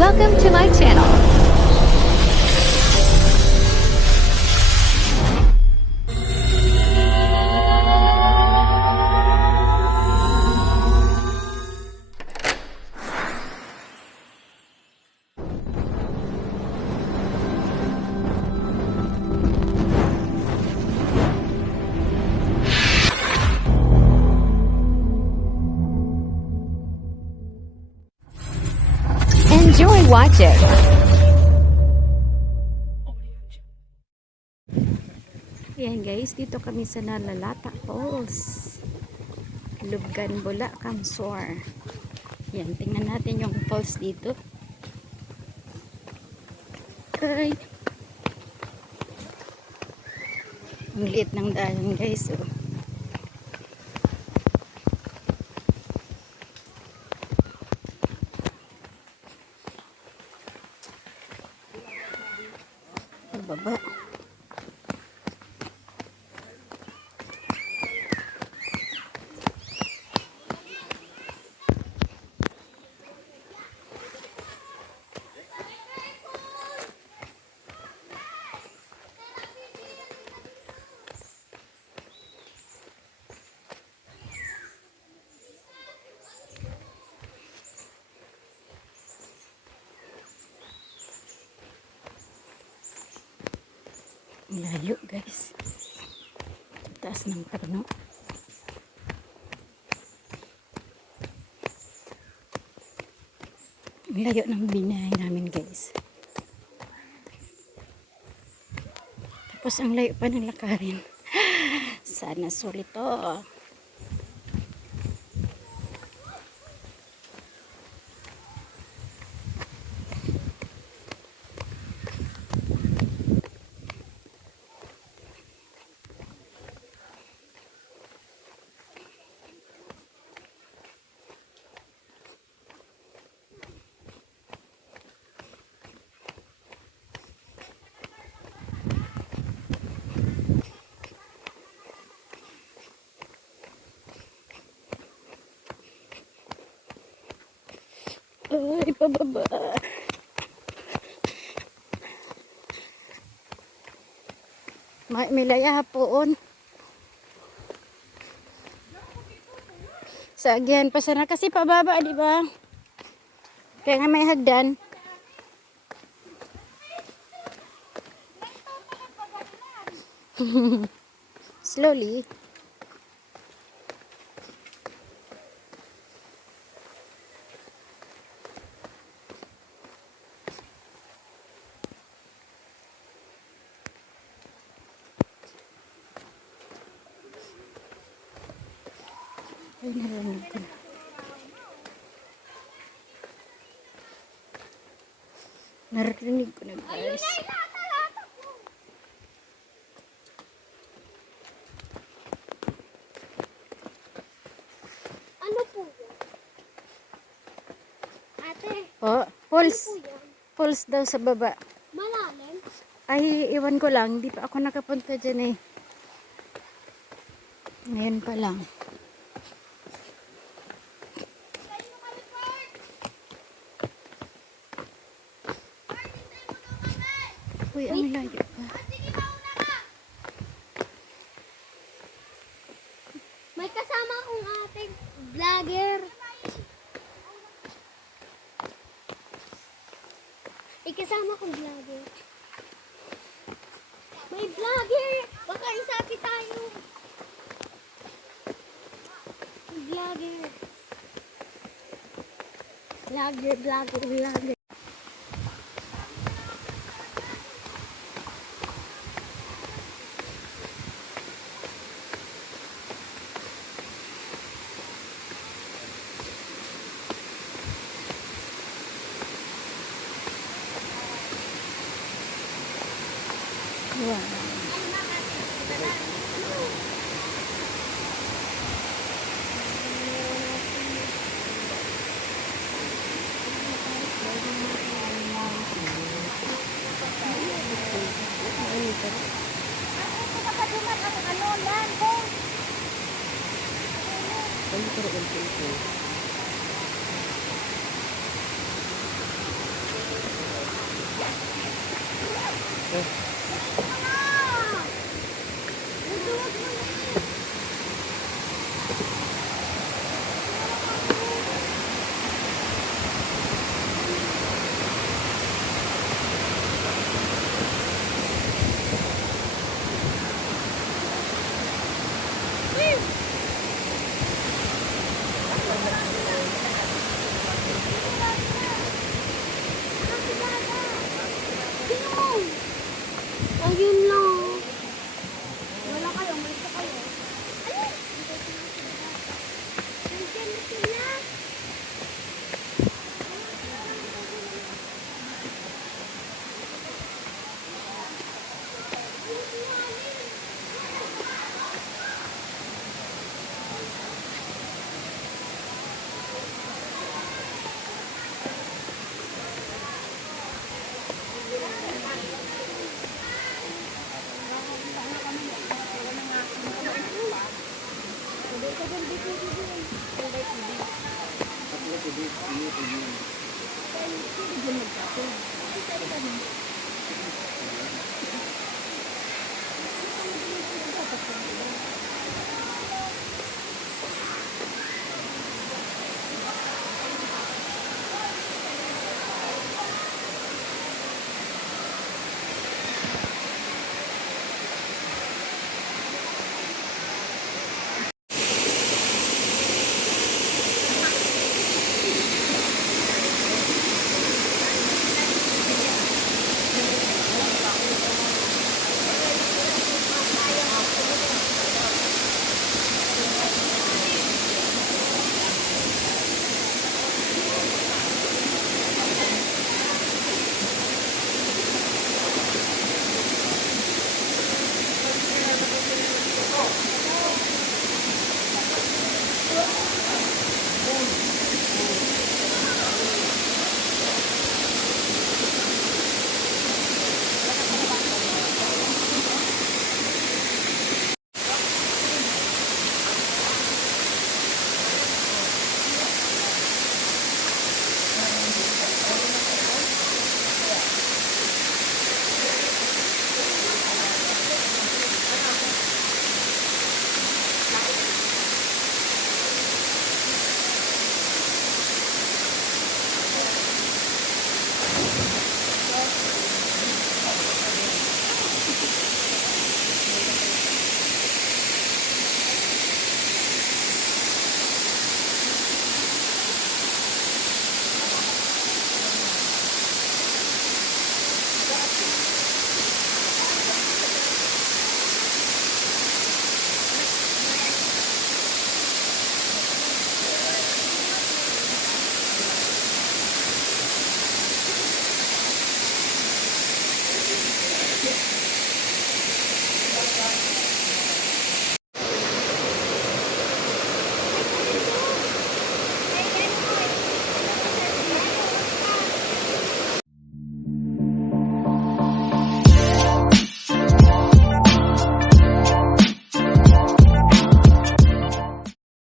Welcome to my channel. Enjoy watching. Ayan guys, dito kami sa Nalalata Falls, Lubgan, Bula, Kamsor. Yan, tingnan natin yung falls dito. Ay, ang liit ng daan guys. Oh. Baba. Layo guys, taas ng puno. Layo ng binahay namin guys, tapos ang layo pa ng lakarin. Sana sulit to. Ay, pababa. May laya hapon. Sa agyan pa sana kasi pababa, di ba? Kaya nga may hagdan. Slowly. Ay, narinig ko na. Narinig ko na guys. Ano po yan? Ate, Oh, falls. ano po yan? Falls daw sa baba. Malalim? Ay, iwan ko lang. Hindi pa ako nakapunta dyan eh. Ngayon pa lang. Uy, ang layo pa. May kasama akong ating vlogger. Ikasama kong vlogger. May vlogger! Baka isapi tayo. Vlogger. Vlogger. Wow. Ayun lang.